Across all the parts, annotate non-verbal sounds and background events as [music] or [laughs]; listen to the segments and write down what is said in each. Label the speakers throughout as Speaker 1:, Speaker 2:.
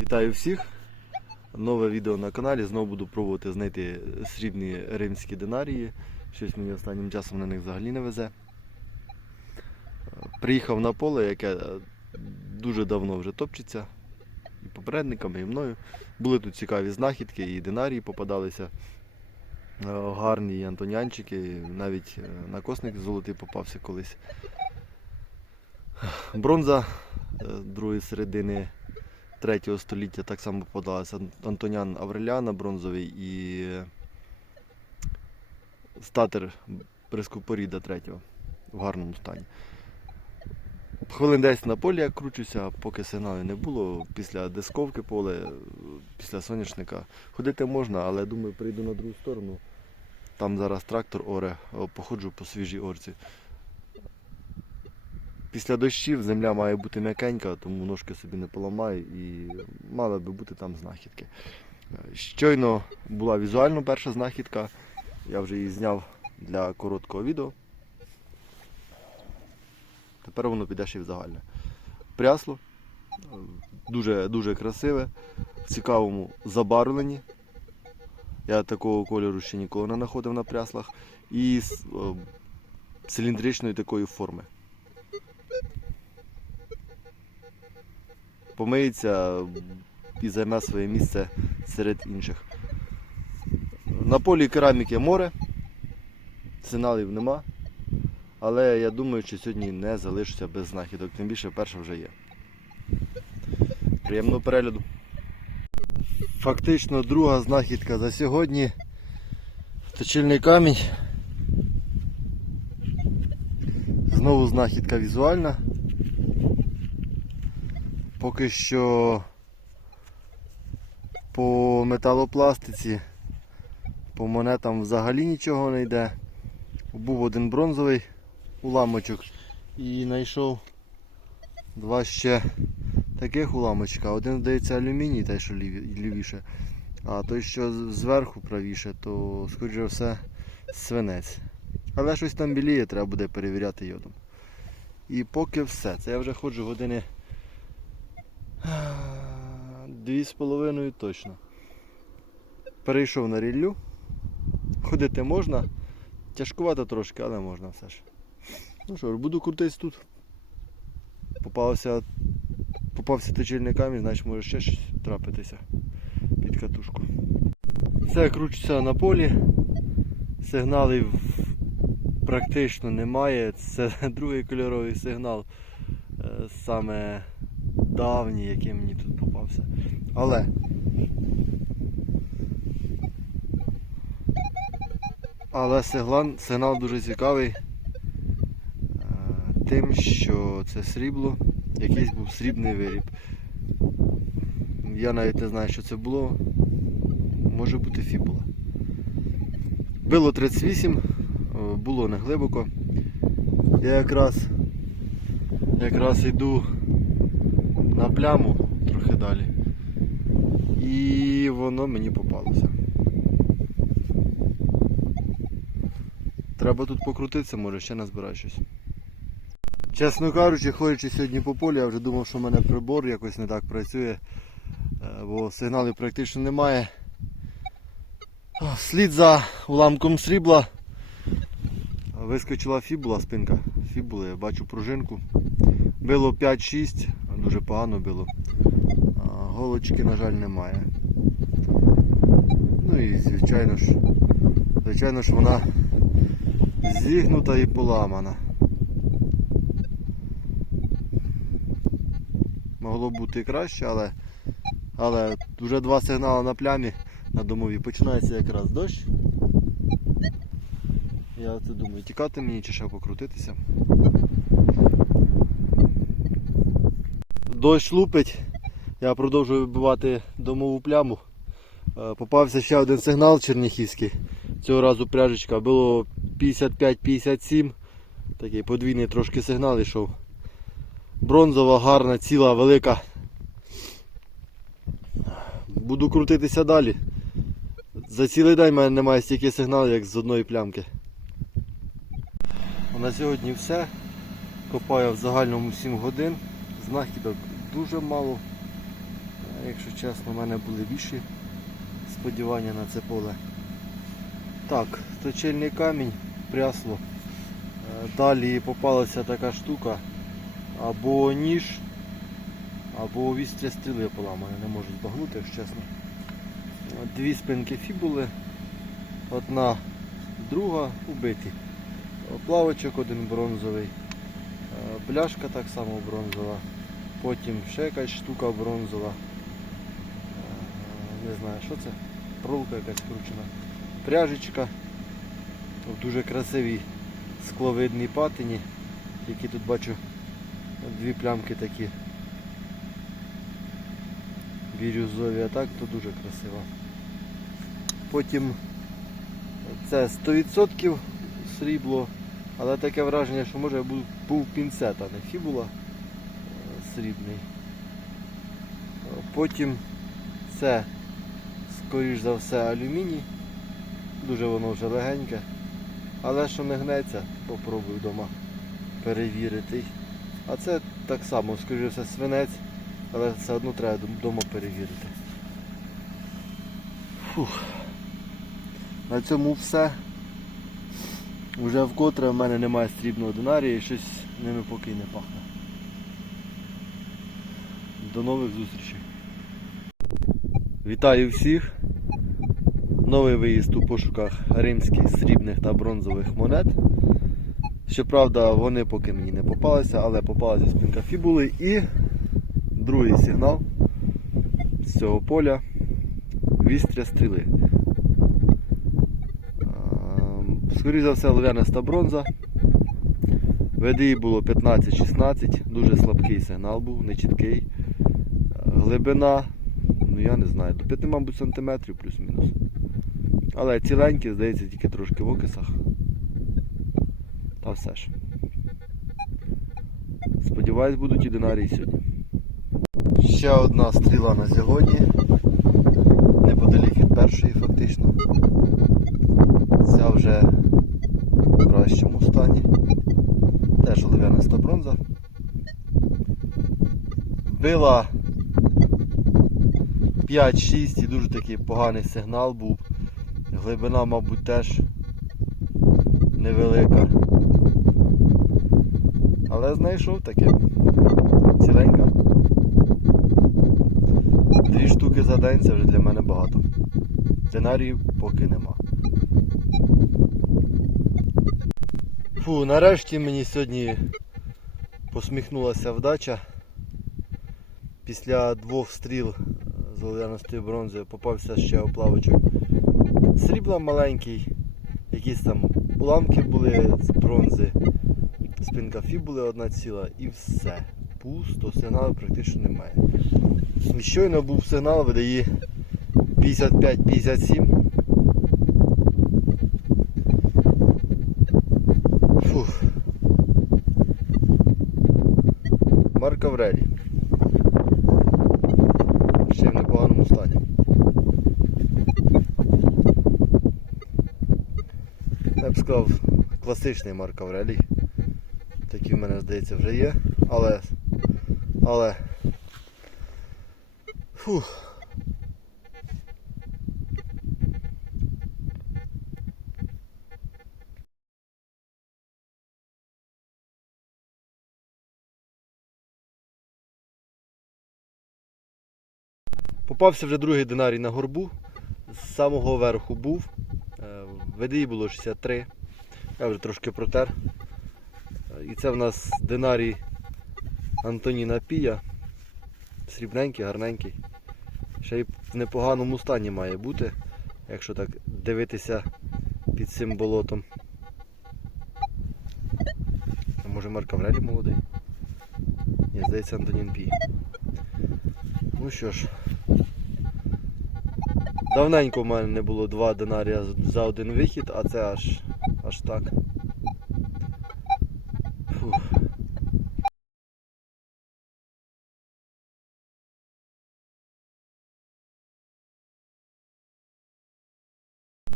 Speaker 1: Вітаю всіх! Нове відео на каналі. Знову буду пробувати знайти срібні римські динарії. Щось мені останнім часом на них взагалі не везе. Приїхав на поле, яке дуже давно вже топчеться. І попередниками, і мною. Були тут цікаві знахідки, і динарії попадалися. е, Гарні антонянчики, навіть е, накосник золотий попався колись. Бронза е, другої середини 3 століття так само попадалася Антонян Авреляна бронзовий і статер Прескупоріда 3 в гарному стані. Хвилин 10 на полі я кручуся, поки сигналів не було. Після дисковки поле, після соняшника. Ходити можна, але думаю, прийду на другу сторону. Там зараз трактор оре, походжу по свіжій орці. Після дощів земля має бути м'якенька, тому ножки собі не поламаю і мали би бути там знахідки. Е, Щойно була візуально перша знахідка, я вже її зняв для короткого відео. Тепер воно піде ще й в загальне. Прясло е, дуже, дуже красиве, в цікавому забарвленні. Я такого кольору ще ніколи не знаходив на пряслах. І з е, циліндричної такої форми. Помиється і займе своє місце серед інших. На полі кераміки море, сигналів нема, але я думаю, що сьогодні не залишуся без знахідок, тим більше перша вже є. Приємного перегляду. Фактично друга знахідка за сьогодні. Точильний камінь. Знову знахідка візуальна. Поки що по металопластиці, по монетам взагалі нічого не йде. Був один бронзовий уламочок і знайшов два ще таких уламочка. Один, здається, алюміній, той, що лівіше, а той, що зверху правіше, то, скоріше все, свинець. Але щось там біліє, треба буде перевіряти йодом. І поки все. Це я вже ходжу години Дві з половиною точно. Перейшов на ріллю. Ходити можна. Тяжкувато трошки, але можна все ж. Ну що буду крутитись тут. Попався, попався точильний камінь, значить може ще щось трапитися під катушку. Все, кручуся на полі. Сигналів практично немає. Це [laughs] другий кольоровий сигнал. Е, Саме давній, який мені тут попався. Але але сигнал, сигнал дуже цікавий е, тим, що це срібло, якийсь був срібний виріб. Я навіть не знаю, що це було. Може бути фібула. Било 38, е, було не глибоко. Я якраз якраз йду на пляму трохи далі. І воно мені попалося. Треба тут покрутитися, може ще назбираю щось. Чесно кажучи, ходячи сьогодні по полі, я вже думав, що в мене прибор якось не так працює, е, бо сигналів практично немає. Слід за уламком срібла. Вискочила фібула, спинка фібули, я бачу пружинку. Било 5-6, дуже погано било. Голочки, на жаль, немає. Ну і звичайно ж, звичайно ж вона зігнута і поламана. Могло бути і краще, але, але вже два сигнали на плямі на домові. Починається якраз дощ. Я це думаю, тікати мені чи ще покрутитися. Дощ лупить, я продовжую вибивати домову пляму. Е, Попався ще один сигнал черніхівський. Цього разу пряжечка було 55-57. Такий подвійний трошки сигнал йшов. Бронзова, гарна, ціла, велика. Буду крутитися далі. За цілий день в мене немає стільки сигналів, як з одної плямки. На сьогодні все. Копаю в загальному 7 годин. Знахідок дуже мало. Якщо чесно, в мене були більші сподівання на це поле. Так, точильний камінь, прясло. Е, Далі попалася така штука. Або ніж, або вістря стріли поламані, не можу збагнути, якщо чесно. Е, Дві спинки фібули, одна, друга убиті. Плавочок один бронзовий, е, пляшка так само бронзова, потім ще якась штука бронзова. Не знаю, що це? Проволока якась кручена. Пряжечка в дуже красивій скловидній патині, які тут бачу дві плямки такі бірюзові, а так то дуже красиво. Потім це 100% срібло, але таке враження, що може був, пінцет, а не фібула е, срібний. Потім це, скоріш за все, алюміній. Дуже воно вже легеньке. Але що не гнеться, попробую вдома перевірити. А це так само, скоріш все, свинець, але все одно треба вдома перевірити. Фух. На цьому все. Уже вкотре в мене немає срібного динарія і щось ними поки не пахне. До нових зустрічей. Вітаю всіх! Новий виїзд у пошуках римських срібних та бронзових монет. Щоправда, вони поки мені не попалися, але попалася спинка фібули і другий сигнал з цього поля вістря стріли. Скоріше за все, лов'яниста бронза. ВДІ було 15-16, дуже слабкий сигнал був, нечіткий. Глибина, ну я не знаю, до 5, мабуть, сантиметрів плюс-мінус. Але ціленькі, здається, тільки трошки в окисах. Та все ж. Сподіваюсь, будуть і динарії сьогодні. Ще одна стріла на сьогодні. Неподалік від першої фактично. Ця вже в кращому стані. Теж олив'яниста бронза. Била 5-6 і дуже такий поганий сигнал був. Глибина, мабуть, теж невелика. Але знайшов таке. Ціленька. Дві штуки за день це вже для мене багато. Динаріїв поки нема. Фу, нарешті мені сьогодні посміхнулася вдача. Після двох стріл з олов'яностої бронзи попався ще оплавочок. Срібла маленький, якісь там уламки були з бронзи, спинка фі були одна ціла і все. Пусто, сигналу практично немає. Щойно був сигнал, видає 55-57. Фух. Марк Аврелій. Ще й в непоганому стані. Я б сказав, класичний Марк Аврелій. Такий в мене, здається, вже є. Але. Але. Фух. Попався вже другий динарій на горбу. З самого верху був. ВДІ було 63. Я вже трошки протер. І це в нас динарій Антоніна Пія. Срібненький, гарненький. Ще й в непоганому стані має бути, якщо так дивитися під цим болотом. А може Марк Аврелій молодий? Ні, здається Антонін Пій. Ну що ж. Давненько в мене не було два динарія за один вихід, а це аж аж так.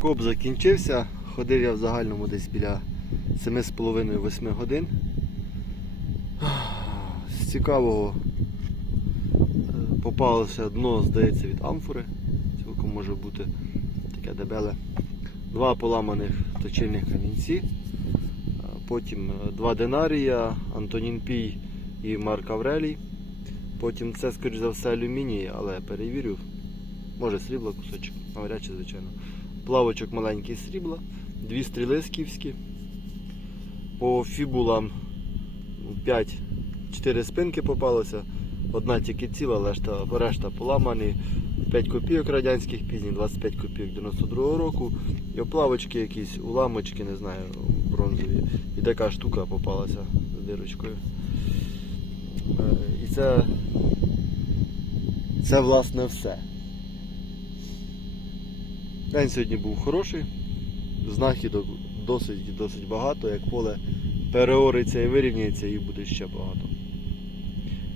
Speaker 1: Коп закінчився, ходив я в загальному десь біля 7,5-8 годин. З цікавого е, Попалося дно, здається, від амфори. Цілком може бути таке дебеле. Два поламаних точильних камінці. Потім е, два динарія, Антонін Пій і Марк Аврелій. Потім це, скоріш за все, алюміній, але перевірю. Може срібла кусочок, навряд чи, звичайно. Плавочок маленький срібла, дві стріли скіфські. По фібулам 5 4 спинки попалося. Одна тільки ціла, решта, поламані. 5 копійок радянських пізні, 25 копійок 92-го року. І оплавочки якісь, уламочки, не знаю, бронзові. І така штука попалася з дирочкою. Е, І це, це власне все. День сьогодні був хороший. Знахідок досить досить багато. Як поле переориться і вирівняється, їх буде ще багато.